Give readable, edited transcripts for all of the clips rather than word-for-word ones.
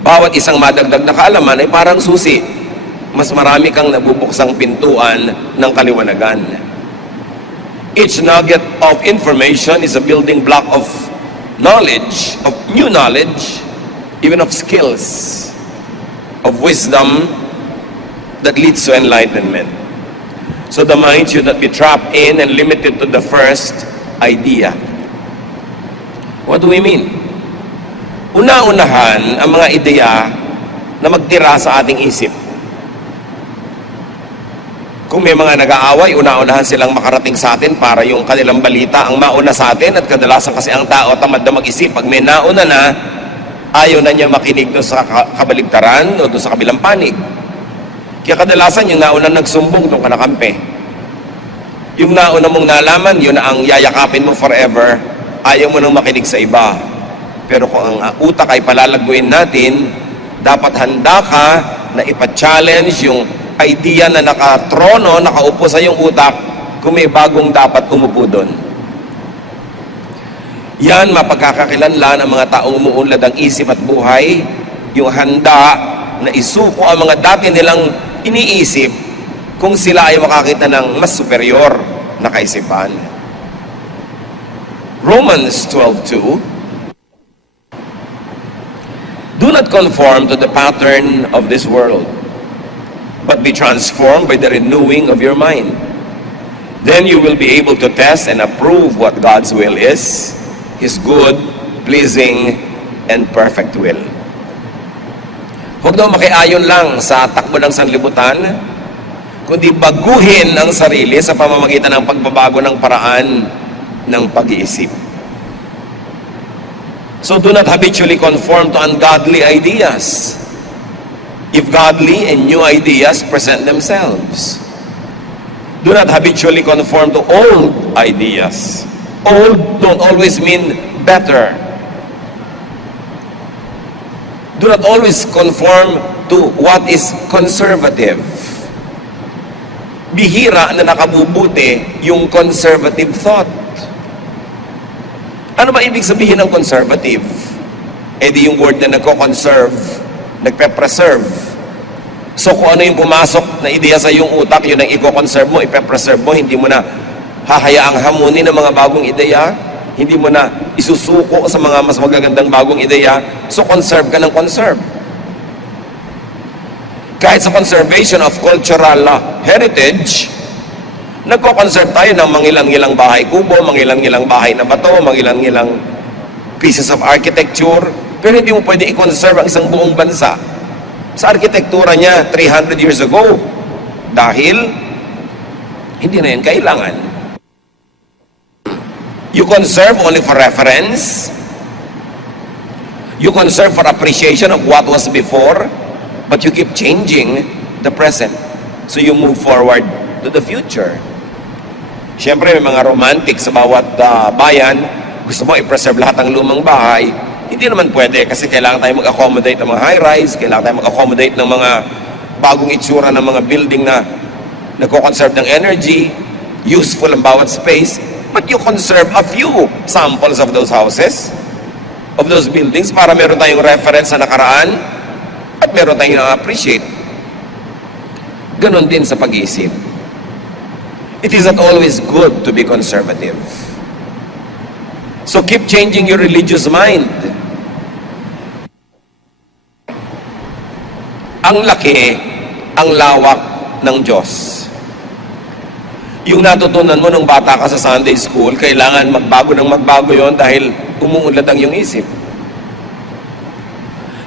Bawat isang madagdag na kaalaman ay parang susi. Mas marami kang nabubuksang pintuan ng kaliwanagan. Each nugget of information is a building block of knowledge, of new knowledge, even of skills, of wisdom that leads to enlightenment. So the mind should not be trapped in and limited to the first idea. What do we mean? Una-unahan ang mga ideya na magtira sa ating isip. Kung may mga nag-aaway, una-unahan silang makarating sa atin para yung kanilang balita ang mauna sa atin, at kadalasan kasi ang tao tamad na mag-isip. Pag may nauna na, ayaw na niya makinig doon sa kabaligtaran o doon sa kabilang panig. Kaya kadalasan yung nauna nagsumbong doon ka nakampi. Yung nauna mong nalaman, yun ang yayakapin mo forever, ayaw mo nang makinig sa iba. Pero kung ang utak ay palalaguin natin, dapat handa ka na ipa-challenge yung idea na nakatrono, nakaupo sa iyong utak, kung may bagong dapat umupo doon. Yan, mapagkakakilanlan ang mga taong umuunlad ang isip at buhay, yung handa na isuko ang mga dati nilang iniisip kung sila ay makakita ng mas superior na kaisipan. Romans 12:2, do not conform to the pattern of this world, but be transformed by the renewing of your mind. Then you will be able to test and approve what God's will is, His good, pleasing, and perfect will. Huwag daw makiayon lang sa takbo ng sanlibutan, kundi baguhin ang sarili sa pamamagitan ng pagbabago ng paraan ng pag-iisip. So do not habitually conform to ungodly ideas. If godly and new ideas present themselves, do not habitually conform to old ideas. Old don't always mean better. Do not always conform to what is conservative. Bihira na nakabubuti yung conservative thought. Ano ba ibig sabihin ng conservative? Eh di yung word na nagko-conserve, nagpe-preserve. So kung ano yung pumasok na ideya sa iyong utak, yun ang i-conserve mo, ipe-preserve mo, hindi mo na hahayaang hamunin ng mga bagong ideya, hindi mo na isusuko sa mga mas magagandang bagong ideya, so conserve ka ng conserve. Kahit sa conservation of cultural heritage, nagko-conserve tayo ng mangilang-ilang bahay kubo, mangilang-ilang bahay na bato, mangilang-ilang pieces of architecture, pero hindi mo pwede i-conserve ang isang buong bansa sa arkitektura niya 300 years ago dahil hindi na yan kailangan. You conserve only for reference, you conserve for appreciation of what was before, but you keep changing the present, so you move forward to the future. Siyempre, may mga romantic sa bawat bayan, gusto mo i-preserve lahat ng lumang bahay, hindi naman pwede kasi kailangan tayo mag-accommodate ng mga high-rise, kailangan tayo mag-accommodate ng mga bagong itsura ng mga building na nagko-conserve ng energy, useful ang bawat space, but you conserve a few samples of those houses, of those buildings, para meron tayong reference sa nakaraan at meron tayong na-appreciate. Ganon din sa pag-iisip. It is not always good to be conservative. So keep changing your religious mind. Ang laki, ang lawak ng Diyos. Yung natutunan mo nung bata ka sa Sunday school, kailangan magbago ng magbago yon dahil umuunlad ang iyong isip.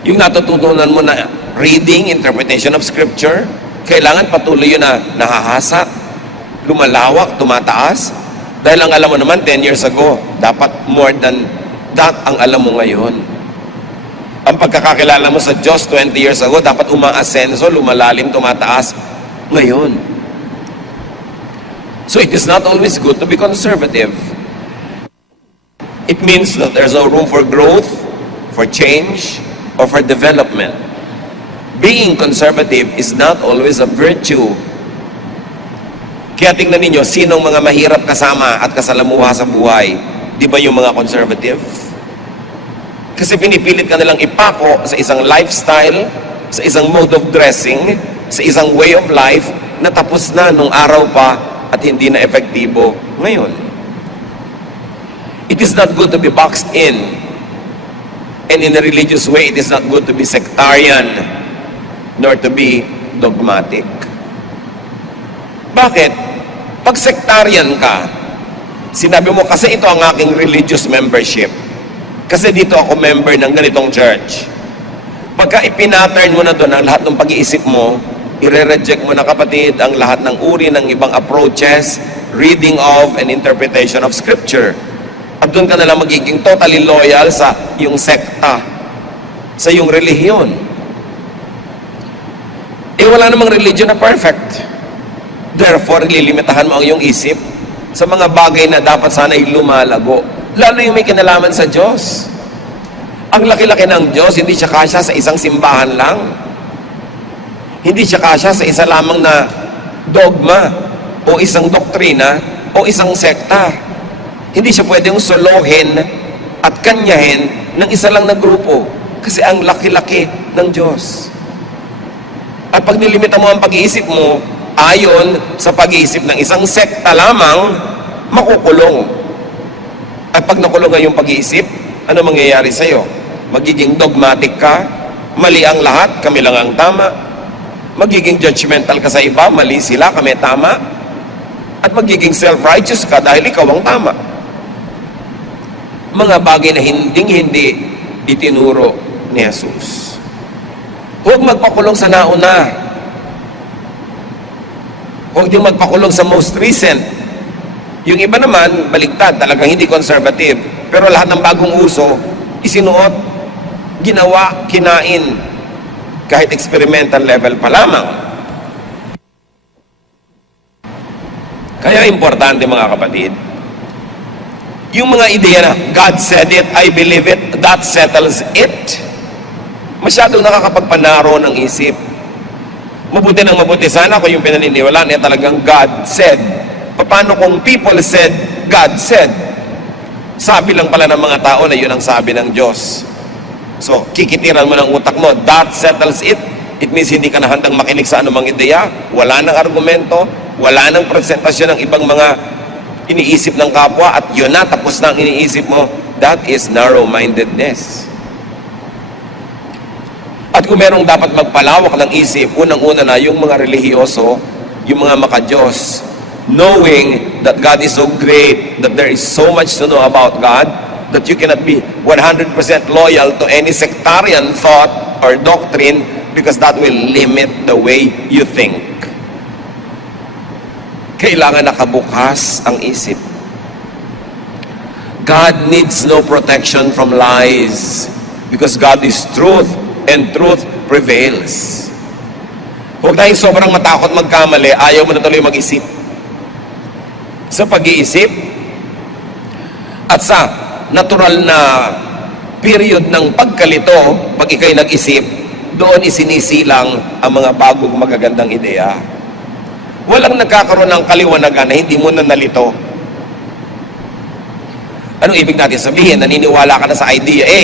Yung natutunan mo na reading, interpretation of Scripture, kailangan patuloy yun na nahahasa, lumalawak, tumataas, dahil ang alam mo naman 10 years ago, dapat more than that ang alam mo ngayon. Ang pagkakakilala mo sa Diyos 20 years ago, dapat umaasenso, lumalalim, tumataas ngayon. So it is not always good to be conservative. It means that there's no room for growth, for change, or for development. Being conservative is not always a virtue. Kaya tingnan ninyo, sinong mga mahirap kasama at kasalamuha sa buhay? Di ba yung mga conservative? Kasi pinipilit ka nilang ipako sa isang lifestyle, sa isang mode of dressing, sa isang way of life na tapos na nung araw pa at hindi na epektibo ngayon. It is not good to be boxed in. And in a religious way, it is not good to be sectarian nor to be dogmatic. Bakit? Pag sectarian ka, sinabi mo, kasi ito ang aking religious membership. Kasi dito ako member ng ganitong church. Pagka ipinattern mo na doon ang lahat ng pag-iisip mo, ire-reject mo na, kapatid, ang lahat ng uri ng ibang approaches, reading of and interpretation of Scripture. At doon ka nalang magiging totally loyal sa iyong sekta, sa iyong relihiyon. Eh wala namang religion na perfect. Therefore, lilimitahan mo ang iyong isip sa mga bagay na dapat sana'y lumalago. Lalo yung may kinalaman sa Diyos. Ang laki-laki ng Diyos, hindi siya kasya sa isang simbahan lang. Hindi siya kasya sa isa lamang na dogma o isang doktrina o isang sekta. Hindi siya pwedeng solohin at kanyahin ng isa lang na grupo kasi ang laki-laki ng Diyos. At pag nilimita mo ang pag-iisip mo ayon sa pag-iisip ng isang sekta lamang, makukulong. At pag nakulong yung pag-iisip, ano mangyayari sa'yo? Magiging dogmatic ka, mali ang lahat, kami lang ang tama. Magiging judgmental ka sa iba, mali sila, kami tama. At magiging self-righteous ka dahil ikaw ang tama. Mga bagay na hinding-hindi itinuro ni Jesus. Huwag magpakulong sa nauna. Huwag din magpakulong sa most recent. Yung iba naman, baliktad, talagang hindi conservative. Pero lahat ng bagong uso, isinuot, ginawa, kinain, kahit experimental level pa lamang. Kaya importante, mga kapatid, yung mga ideya na God said it, I believe it, that settles it, masyadong nakakapagpanaro ng isip. Mabuti ng mabuti sana kung yung pinaniniwalaan niya talagang God said. Paano kung people said, God said? Sabi lang pala ng mga tao na yun ang sabi ng Diyos. So, kikitiran mo ng utak mo, that settles it. It means hindi ka na handang makinig sa anumang ideya, wala nang argumento, wala nang presentasyon ng ibang mga iniisip ng kapwa, at yun na, tapos na ang iniisip mo. That is narrow-mindedness. At kung merong dapat magpalawak ng isip, unang-una na yung mga relihiyoso, yung mga maka-Diyos, knowing that God is so great, that there is so much to know about God, that you cannot be 100% loyal to any sectarian thought or doctrine because that will limit the way you think. Kailangan nakabukas ang isip. God needs no protection from lies because God is truth and truth prevails. Huwag tayong sobrang matakot magkamali, ayaw mo na tuloy mag-isip. Sa pag-iisip at sa natural na period ng pagkalito, pag ikaw'y nag-isip, doon isinisilang ang mga bagong magagandang ideya. Walang nagkakaroon ng kaliwanagan na hindi mo na nalito. Anong ibig natin sabihin? Naniniwala ka na sa idea A,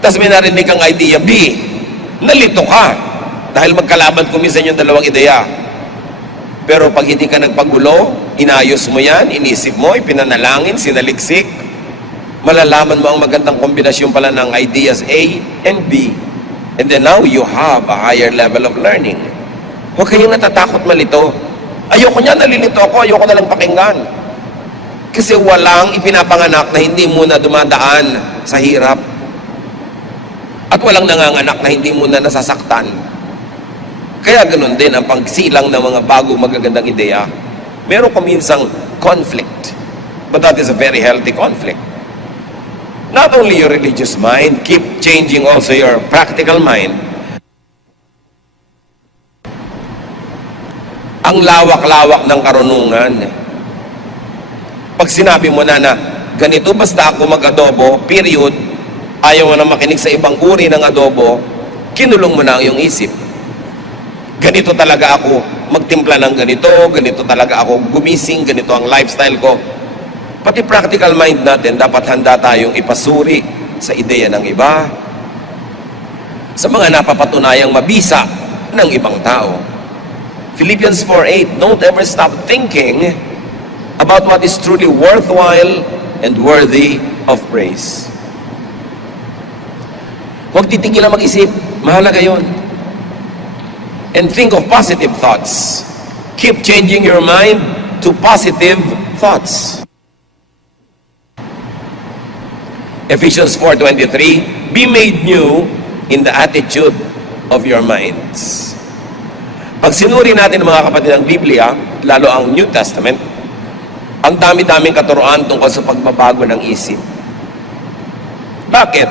tapos may narinig kang idea B, nalito ka dahil magkalaban kuminsan yung dalawang ideya. Pero pag hindi ka nagpagulo, inayos mo yan, inisip mo, ipinanalangin, sinaliksik, malalaman mo ang magandang kombinasyon pala ng ideas A and B. And then now you have a higher level of learning. Huwag kayong natatakot malito. Ayoko niya, nalilito ako, ayoko na lang pakinggan. Kasi walang ipinapanganak na hindi muna dumadaan sa hirap. At walang nanganganak na hindi muna nasasaktan. Kaya ganun din ang pagsilang ng mga bagong magagandang ideya. Meron kuminsang conflict. But that is a very healthy conflict. Not only your religious mind, keep changing also your practical mind. Ang lawak-lawak ng karunungan. Pag sinabi mo na ganito basta ako mag-adobo, period, ayaw mo na makinig sa ibang uri ng adobo, kinulong mo na ang iyong isip. Ganito talaga ako magtimpla ng ganito, ganito talaga ako gumising, ganito ang lifestyle ko. Pati practical mind natin, dapat handa tayong ipasuri sa ideya ng iba, sa mga napapatunayang mabisa ng ibang tao. Philippians 4:8, don't ever stop thinking about what is truly worthwhile and worthy of praise. Huwag titigil na mag-isip. Mahalaga yun. And think of positive thoughts. Keep changing your mind to positive thoughts. Ephesians 4:23, be made new in the attitude of your minds. Pag sinuri natin mga kapatid ang Biblia, lalo ang New Testament, ang dami-daming katuruan tungkol sa pagbabago ng isip. Bakit?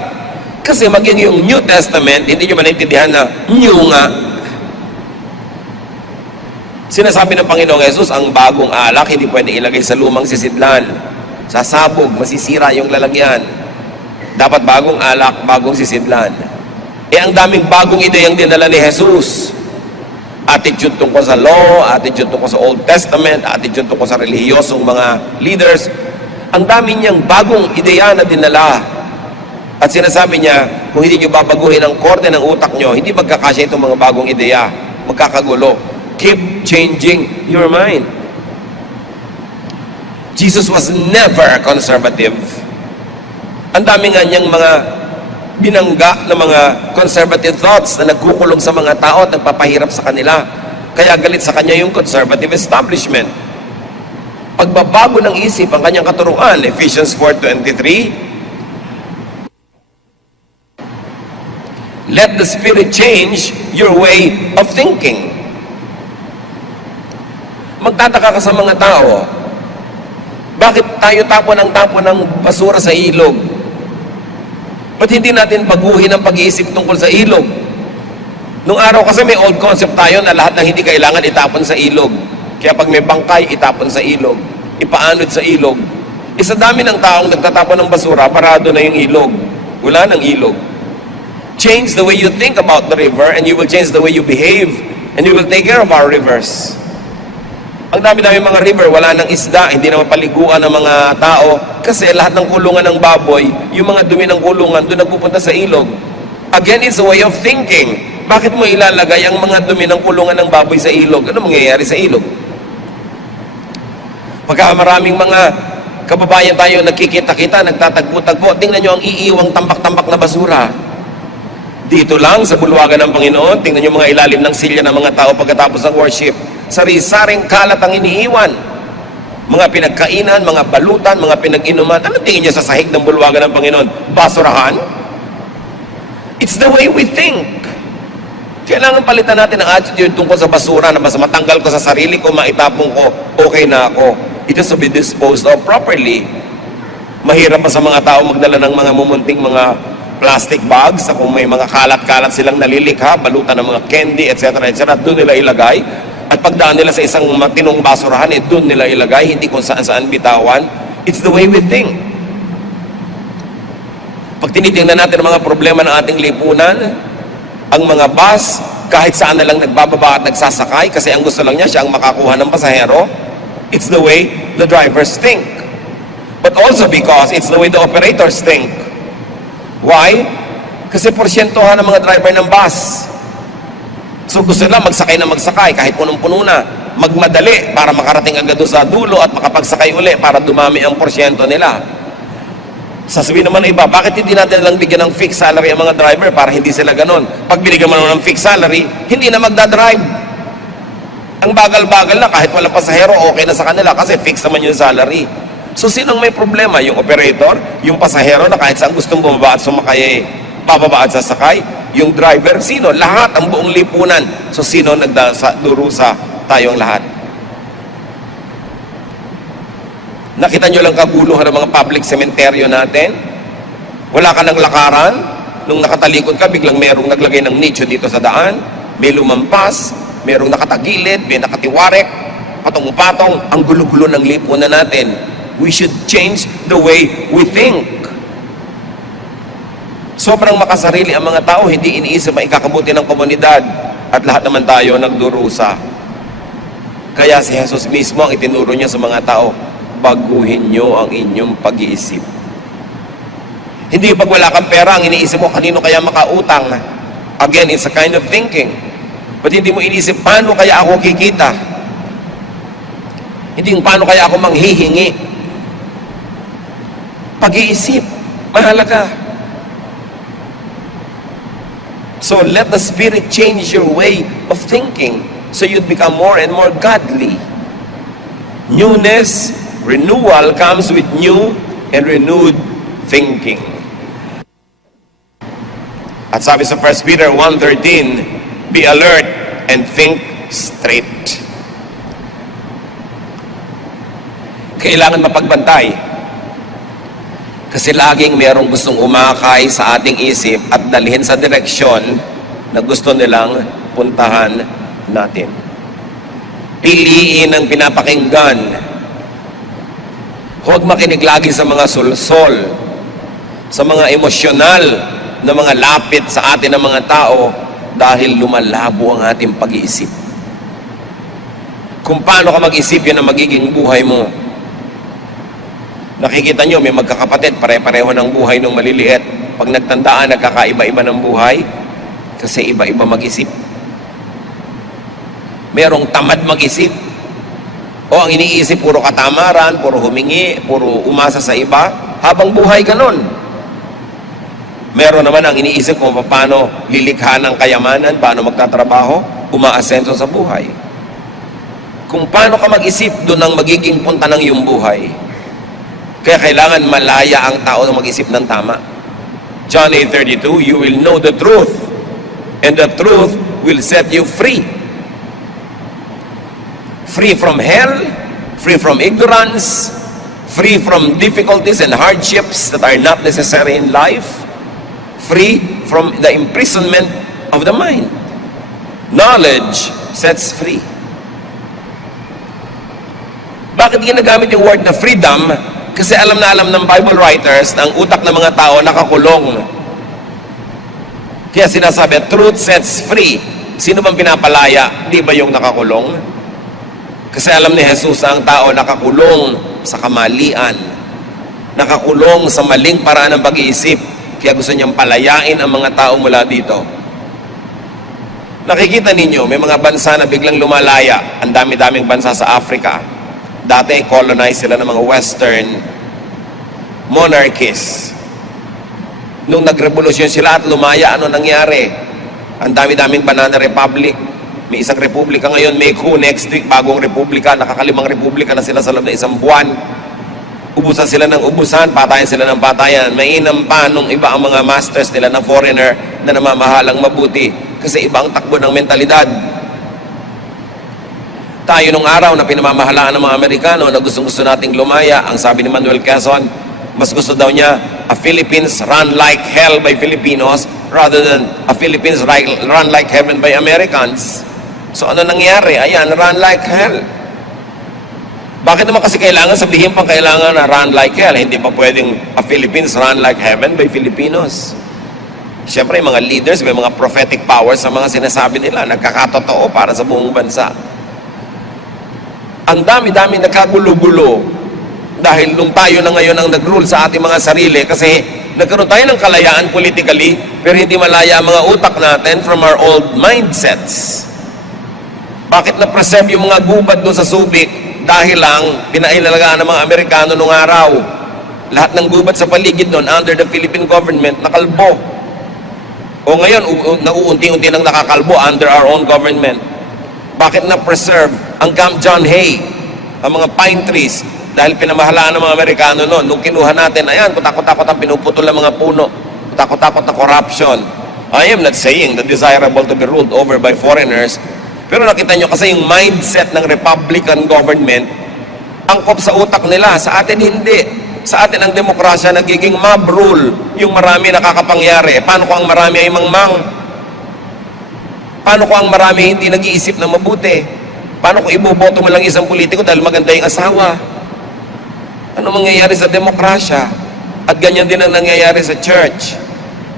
Kasi maging yung New Testament, hindi nyo maintindihan na new nga. Sinasabi ng Panginoong Yesus, ang bagong alak hindi pwede ilagay sa lumang sisidlan. Sasabog, masisira yung lalagyan. Dapat bagong alak, bagong sisidlan. Ang daming bagong ideyang dinala ni Jesus. Attitude tungkol sa law, attitude tungkol sa Old Testament, attitude tungkol sa relihiyosong mga leaders. Ang dami niyang bagong ideya na dinala. At sinasabi niya, kung hindi niyo babaguhin ang korte ng utak niyo, hindi magkakasya itong mga bagong ideya. Magkakagulo. Keep changing your mind. Jesus was never conservative. Ang dami nga niyang mga binangga ng mga conservative thoughts na nagkukulong sa mga tao at nagpapahirap sa kanila. Kaya galit sa kanya yung conservative establishment. Pagbabago ng isip ang kanyang katuruan, Ephesians 4:23, let the Spirit change your way of thinking. Magtataka ka sa mga tao, bakit tayo tapon ng basura sa ilog? Ba't hindi natin baguhin ang pag-iisip tungkol sa ilog? Nung araw kasi may old concept tayo na lahat ng hindi kailangan itapon sa ilog. Kaya pag may bangkay, itapon sa ilog. Ipaanod sa ilog. Sa dami ng taong nagtatapon ng basura, parado na yung ilog. Wala ng ilog. Change the way you think about the river and you will change the way you behave and you will take care of our rivers. Ang dami-dami mga river, wala nang isda, hindi na mapaliguan ng mga tao kasi lahat ng kulungan ng baboy, yung mga dumi ng kulungan, doon nagpupunta sa ilog. Again, it's a way of thinking. Bakit mo ilalagay ang mga dumi ng kulungan ng baboy sa ilog? Ano mangyayari sa ilog? Pagka maraming mga kababayan tayo nagkikita-kita, nagtatagpo-tagpo, tingnan nyo ang iiwang tambak-tambak na basura. Dito lang sa bulwagan ng Panginoon, tingnan nyo mga ilalim ng silya ng mga tao pagkatapos ng worship. Sari-saring kalat ang iniiwan. Mga pinagkainan, mga balutan, mga pinag-inuman. Ano tingin niya sa sahig ng bulwagan ng Panginoon? Basurahan? It's the way we think. Kailangan palitan natin ang attitude tungkol sa basura na mas matanggal ko sa sarili ko, maitapong ko, okay na ako. It has to be disposed of properly. Mahirap pa sa mga tao magdala ng mga mumunting mga plastic bags, kung may mga kalat-kalat silang nalilikha, balutan ng mga candy, etc., etc., doon nila ilagay. At pagdaan nila sa isang matinong basurahan, doon nila ilagay, hindi kung saan-saan bitawan. It's the way we think. Pag tinitingnan natin ang mga problema ng ating lipunan, ang mga bus, kahit saan na lang nagbababa at nagsasakay, kasi ang gusto lang niya, siya ang makakuha ng pasahero, it's the way the drivers think. But also because it's the way the operators think. Why? Kasi porsyentohan ng mga driver ng bus. So gusto nila magsakay na magsakay kahit punong-puno na. Magmadali para makarating agad doon sa dulo at makapagsakay uli para dumami ang porsyento nila. Sasabihin naman ng iba, bakit hindi natin lang bigyan ng fixed salary ang mga driver para hindi sila ganon? Pag binigyan mo naman ng fixed salary, hindi na magdadrive. Ang bagal-bagal na kahit walang pasahero, okay na sa kanila kasi fixed naman yung salary. So sinong may problema? Yung operator, yung pasahero na kahit saan gustong bumaba at sumakay, bababa at sasakay, yung driver, sino? Lahat, ang buong lipunan. So sino nagdurusa? Tayong lahat. Nakita nyo lang kaguluhan ng mga public cemetery natin? Wala ka ng lakaran? Nung nakatalikod ka, biglang merong naglagay ng nicho dito sa daan, may lumampas, merong nakatagilid, may nakatiwarek, patong-patong, ang gulo-gulo ng lipunan natin. We should change the way we think. Sobrang makasarili ang mga tao, hindi iniisip ang ikakabuti ng komunidad at lahat naman tayo nagdurusa. Kaya si Jesus mismo ang itinuro niya sa mga tao, baguhin nyo ang inyong pag-iisip. Hindi pag wala kang pera, ang iniisip mo, kanino kaya makautang? Again, it's a kind of thinking. But hindi mo iniisip, paano kaya ako kikita? Hindi yung paano kaya ako manghihingi. Pag-iisip, mahalaga. So let the Spirit change your way of thinking so you'd become more and more godly. Newness, renewal comes with new and renewed thinking. At sabi sa 1 Peter 1:13, be alert and think straight. Kailangan mapagbantay. Kasi laging mayroong gustong umakay sa ating isip at dalhin sa direksyon na gusto nilang puntahan natin. Piliin ang pinapakinggan. Huwag makinig lagi sa mga sulsol, sa mga emosyonal na mga lapit sa atin ng mga tao dahil lumalabo ang ating pag-iisip. Kung paano ka mag-isip, yan ang magiging buhay mo. Nakikita nyo, may magkakapatid, pare-pareho ng buhay nung maliliit. Pag nagtandaan, nagkakaiba-iba ng buhay kasi iba-iba mag-isip. Merong tamad mag-isip. O ang iniisip, puro katamaran, puro humingi, puro umasa sa iba, habang buhay ka nun. Meron naman ang iniisip kung paano lilikha ng kayamanan, paano magtatrabaho, umaasenso sa buhay. Kung paano ka mag-isip, doon ang magiging punta ng iyong buhay. Kaya kailangan malaya ang tao na mag-isip ng tama. John 8:32, you will know the truth, and the truth will set you free. Free from hell, free from ignorance, free from difficulties and hardships that are not necessary in life, free from the imprisonment of the mind. Knowledge sets free. Bakit ginagamit yung word na freedom? Kasi alam na alam ng Bible writers na ang utak ng mga tao nakakulong. Kaya sinasabi, truth sets free. Sino bang pinapalaya? Di ba yung nakakulong? Kasi alam ni Jesus ang tao nakakulong sa kamalian. Nakakulong sa maling paraan ng pag-iisip. Kaya gusto niyang palayain ang mga tao mula dito. Nakikita ninyo, may mga bansa na biglang lumalaya. Ang dami-daming bansa sa Africa. Dati, colonized sila ng mga Western monarchies. Nung nagrevolusyon sila at lumaya, ano nangyari? Ang dami-daming banana republic. May isang republika ngayon, may coup next week, bagong republika, nakakalimang republika na sila sa loob na isang buwan. Ubusan sila ng ubusan, patayan sila ng patayan. Mainam pa nung iba ang mga masters nila na foreigner na namamahalang mabuti. Kasi iba ang takbo ng mentalidad. Tayo nung araw na pinamamahalaan ng mga Amerikano na gustong-gusto nating lumaya, ang sabi ni Manuel Quezon, mas gusto daw niya a Philippines run like hell by Filipinos rather than a Philippines run like heaven by Americans. So ano nangyari? Ayan, run like hell. Bakit naman kasi kailangan sabihin pang kailangan na run like hell? Hindi pa pwedeng a Philippines run like heaven by Filipinos. Siyempre, mga leaders, may mga prophetic powers sa mga sinasabi nila, nagkakatotoo para sa buong bansa. Ang dami-dami nagkagulo-gulo dahil nung tayo na ngayon ang nag-rule sa ating mga sarili kasi nagkaroon tayo ng kalayaan politically pero hindi malaya ang mga utak natin from our old mindsets. Bakit na-preserve yung mga gubad doon sa Subic? Dahil lang, pinailalagaan ng mga Amerikano nung araw. Lahat ng gubat sa paligid doon, under the Philippine government, nakalbo. O ngayon, nauunti-unti nang nakakalbo under our own government. Bakit na-preserve ang Camp John Hay, ang mga pine trees, dahil pinamahalaan ng mga Amerikano noon. Nung kinuha natin, ayan, kutakot-takot ang pinuputol ng mga puno. Kutakot-takot na corruption. I am not saying that desirable to be ruled over by foreigners. Pero nakita nyo kasi yung mindset ng Republican government, angkop sa utak nila. Sa atin hindi. Sa atin ang demokrasya nagiging mob rule. Yung marami nakakapangyari. Paano kung ang marami ay mangmang? Paano kung ang marami hindi nag-iisip na mabuti? Paano kung iboboto mo lang isang politiko dahil maganda yung asawa? Ano mangyayari sa demokrasya? At ganyan din ang nangyayari sa church.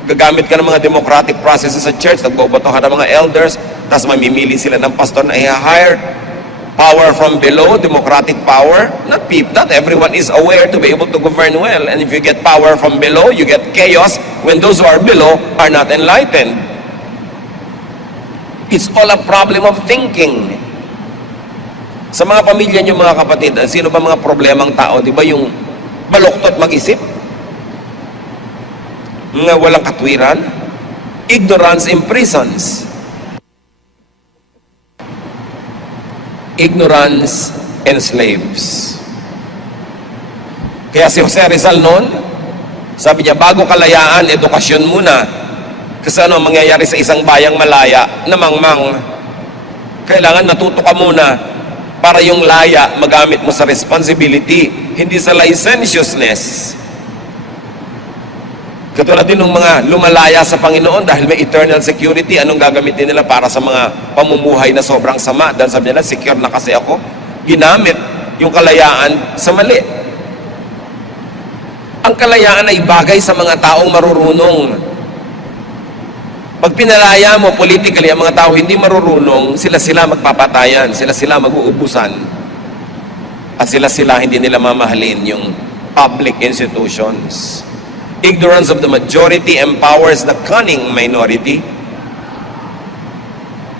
Gagamit ka ng mga democratic processes sa church, nagboboto ka ng mga elders, tapos mamimili sila ng pastor na i-hire. Power from below, democratic power. Not everyone is aware to be able to govern well. And if you get power from below, you get chaos when those who are below are not enlightened. It's all a problem of thinking. Sa mga pamilya niyo mga kapatid, sino ba mga problemang tao? Di ba yung baluktot mag-isip? Nga walang katwiran? Ignorance imprisons. Ignorance enslaves. Kaya si Jose Rizal noon, sabi niya, bago kalayaan, edukasyon muna. Kasi ano ang mangyayari sa isang bayang malaya na mangmang? Kailangan natuto ka muna para yung laya magamit mo sa responsibility, hindi sa licentiousness. Katulad din ng mga lumalaya sa Panginoon dahil may eternal security, anong gagamitin nila para sa mga pamumuhay na sobrang sama? Dahil sabi nila, secure na kasi ako. Ginamit yung kalayaan sa mali. Ang kalayaan ay bagay sa mga taong marurunong. Pag pinalaya mo politically ang mga tao hindi marurunong, sila magpapatayan, sila mag-uubusan. At sila hindi nila mamahalin yung public institutions. Ignorance of the majority empowers the cunning minority.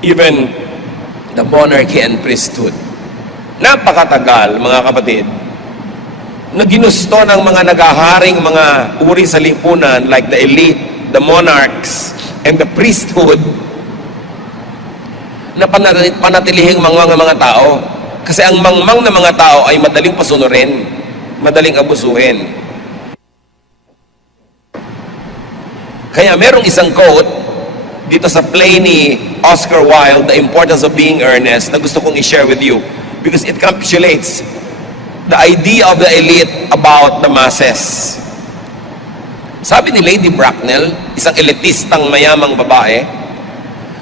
Even the monarchy and priesthood. Napakatagal, mga kapatid, na ginusto ng mga nagaharing mga uri sa lipunan like the elite, the monarchs, and the priesthood na panatilihing mangmang ng mga tao. Kasi ang mangmang ng mga tao ay madaling pasunurin, madaling abusuhin. Kaya merong isang quote dito sa play ni Oscar Wilde, The Importance of Being Earnest, na gusto kong i-share with you because it encapsulates the idea of the elite about the masses. Sabi ni Lady Bracknell, isang elitistang mayamang babae,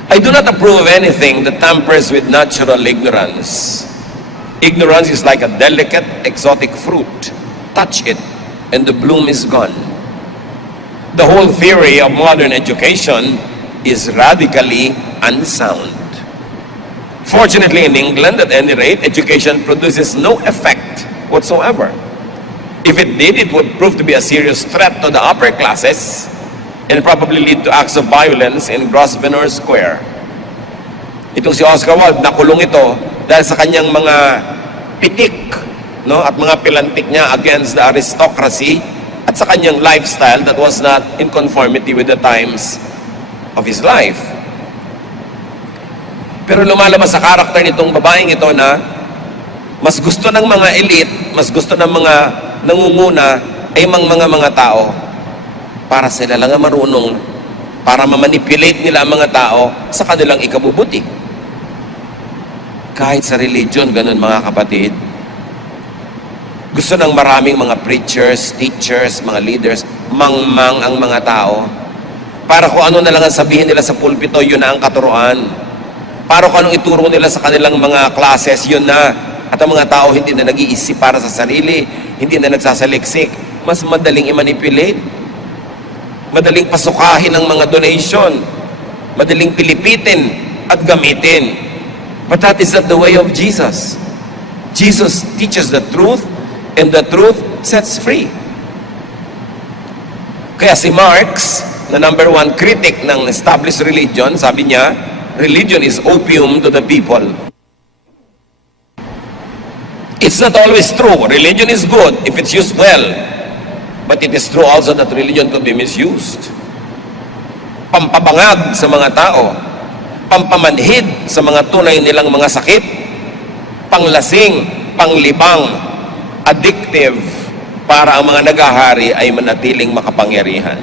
I do not approve of anything that tampers with natural ignorance. Ignorance is like a delicate, exotic fruit. Touch it, and the bloom is gone. The whole theory of modern education is radically unsound. Fortunately, in England, at any rate, education produces no effect whatsoever. If it did, it would prove to be a serious threat to the upper classes and probably lead to acts of violence in Grosvenor Square. Itong si Oscar Wilde, nakulong ito dahil sa kanyang mga pitik, no, at mga pilantik niya against the aristocracy at sa kanyang lifestyle that was not in conformity with the times of his life. Pero lumalabas sa karakter nitong babaeng ito na mas gusto ng mga elite, mas gusto ng mga nangunguna ay mga tao para sila lang ang marunong, para mamanipulate nila ang mga tao sa kanilang ikabubuti. Kahit sa religion, ganun mga kapatid. Gusto ng maraming mga preachers, teachers, mga leaders, mangmang ang mga tao. Para kung ano na lang ang sabihin nila sa pulpito, yun na ang katuruan. Para kung anong ituro nila sa kanilang mga classes, yun na. At ang mga tao hindi na nag-iisip para sa sarili, hindi na nagsasaliksik. Mas madaling i-manipulate. Madaling pasukahin ang mga donation. Madaling pilipitin at gamitin. But that is not the way of Jesus. Jesus teaches the truth, and the truth sets free. Kaya si Marx, na number one critic ng established religion, sabi niya, religion is opium to the people. It's not always true. Religion is good if it's used well. But it is true also that religion could be misused. Pampabangag sa mga tao. Pampamanhid sa mga tunay nilang mga sakit. Panglasing, panglibang, addictive, para ang mga nagahari ay manatiling makapangyarihan.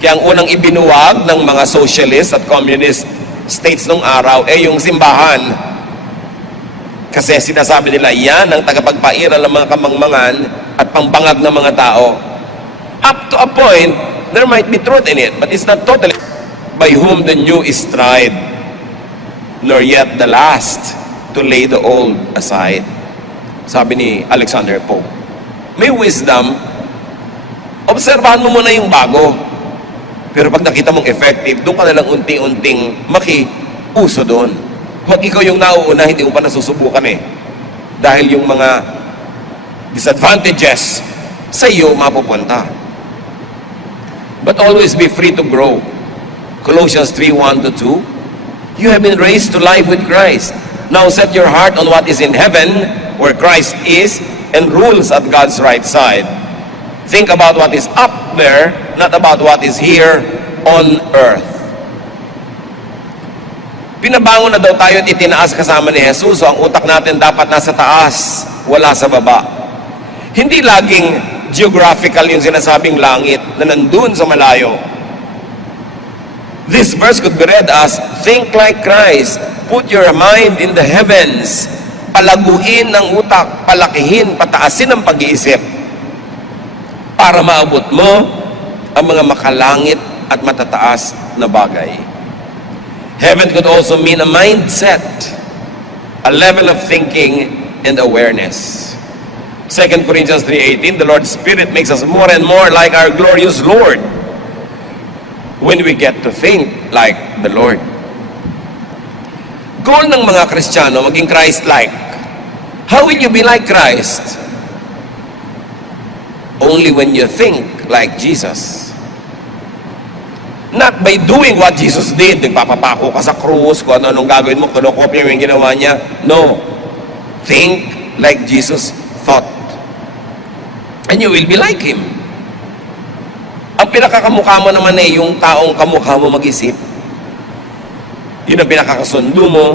Kaya ang unang ibinuwag ng mga socialist at communist states nung araw ay yung simbahan. Kasi sinasabi nila, yan ang tagapagpairal ng mga kamangmangan at pambangag ng mga tao. Up to a point, there might be truth in it, but it's not totally. By whom the new is tried, nor yet the last to lay the old aside. Sabi ni Alexander Pope. May wisdom, obserbahan mo muna yung bago. Pero pag nakita mong effective, doon ka nalang unti-unting makiuso doon. Huwag ikaw yung nauuna, hindi mo pa nasusubukan eh. Dahil yung mga disadvantages sa iyo mapupunta. But always be free to grow. Colossians 3:1-2. You have been raised to life with Christ. Now set your heart on what is in heaven, where Christ is and rules at God's right side. Think about what is up there, not about what is here on earth. Pinabangon na daw tayo at itinaas kasama ni Jesus. So ang utak natin dapat nasa taas, wala sa baba. Hindi laging geographical yung sinasabing langit na nandun sa malayo. This verse could be read as, think like Christ, put your mind in the heavens. Palaguin ang utak, palakihin, pataasin ang pag-iisip para maabot mo ang mga makalangit at matataas na bagay. Heaven could also mean a mindset, a level of thinking and awareness. 2 Corinthians 3:18, the Lord's Spirit makes us more and more like our glorious Lord when we get to think like the Lord. Goal ng mga Kristiyano, maging Christ-like. How will you be like Christ? Only when you think like Jesus. Not by doing what Jesus did. Nagpapapako ka sa krus, kung ano-anong gagawin mo, kinokopya mo yung ginawa niya. No. Think like Jesus thought. And you will be like Him. Ang pinakakamukha mo naman eh, yung taong kamukha mo mag-isip. Yun ang pinakakasundo mo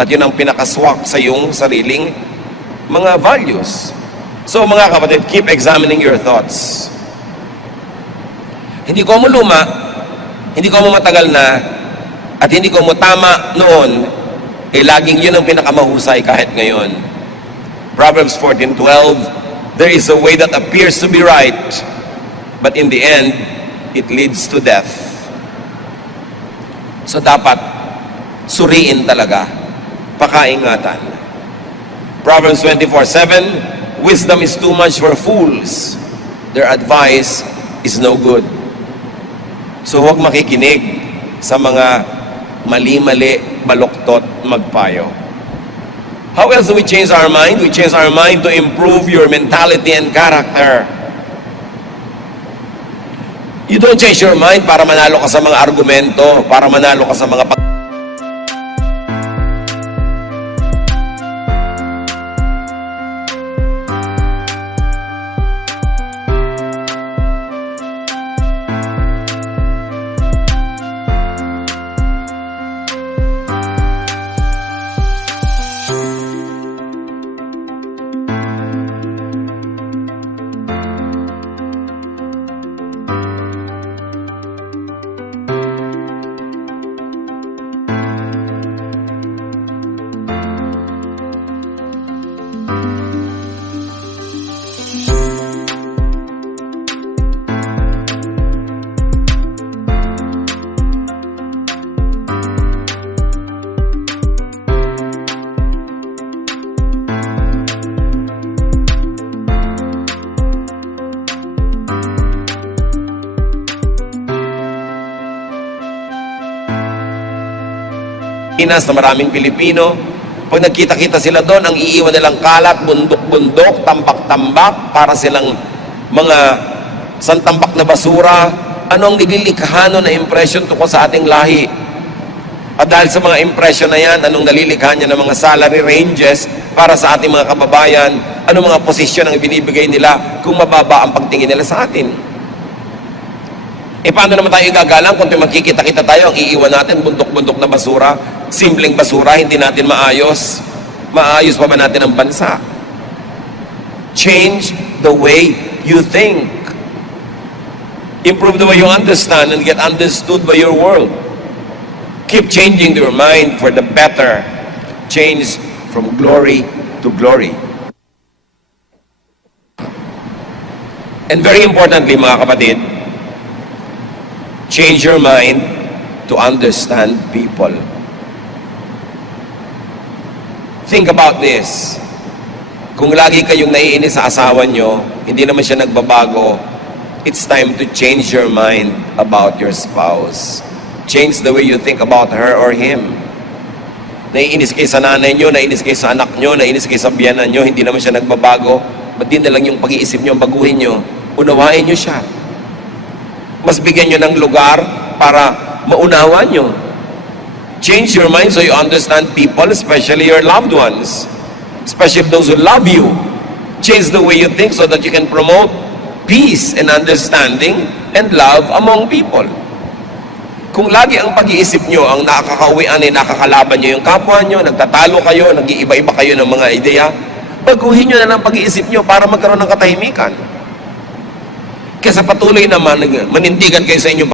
at yun ang pinakaswak sa iyong sariling mga values. So mga kapatid, keep examining your thoughts. Hindi ko mo luma, hindi ko mo matagal na, at hindi ko mo tama noon, eh laging yun ang pinakamahusay kahit ngayon. Proverbs 14:12, there is a way that appears to be right, but in the end, it leads to death. So dapat, suriin talaga, pakaingatan. Proverbs 24:7, wisdom is too much for fools. Their advice is no good. So huwag makikinig sa mga mali-mali, baluktot, magpayo. How else do we change our mind? We change our mind to improve your mentality and character. You don't change your mind para manalo ka sa mga argumento, para manalo ka sa mga na maraming Pilipino, pag nagkita-kita sila doon, ang iiwan nilang kalat, bundok-bundok, tambak-tambak, para silang mga santambak na basura. Ano ang nililikhahan na impression tungkol sa ating lahi? At dahil sa mga impression na yan, anong nalilikhahan niya ng mga salary ranges para sa ating mga kababayan? Anong mga posisyon ang binibigay nila kung mababa ang pagtingin nila sa atin? Paano naman tayo gagalang kung magkikita-kita tayo, ang iiwan natin, bundok-bundok na basura, simpleng basura, hindi natin maayos. Maayos pa ba natin ang bansa? Change the way you think. Improve the way you understand and get understood by your world. Keep changing your mind for the better. Change from glory to glory. And very importantly, mga kapatid, change your mind to understand people. Think about this. Kung lagi kayong naiinis sa asawa nyo, hindi naman siya nagbabago, it's time to change your mind about your spouse. Change the way you think about her or him. Naiinis kayo sa nanay nyo, naiinis kayo sa anak nyo, naiinis kayo sa biyanan nyo, hindi naman siya nagbabago. Ba't din na lang yung pag-iisip nyo, baguhin nyo? Unawain nyo siya. Mas bigyan nyo ng lugar para maunawa nyo. Change your mind so you understand people, especially your loved ones. Especially those who love you. Change the way you think so that you can promote peace and understanding and love among people. Kung lagi ang pag-iisip nyo ang nakakauwian ay nakakalaban nyo yung kapwa nyo, nagtatalo kayo, nag-iiba-iba kayo ng mga ideya, baguhin nyo na ng pag-iisip nyo para magkaroon ng katahimikan. Kesa patuloy naman, manindigan kayo sa inyong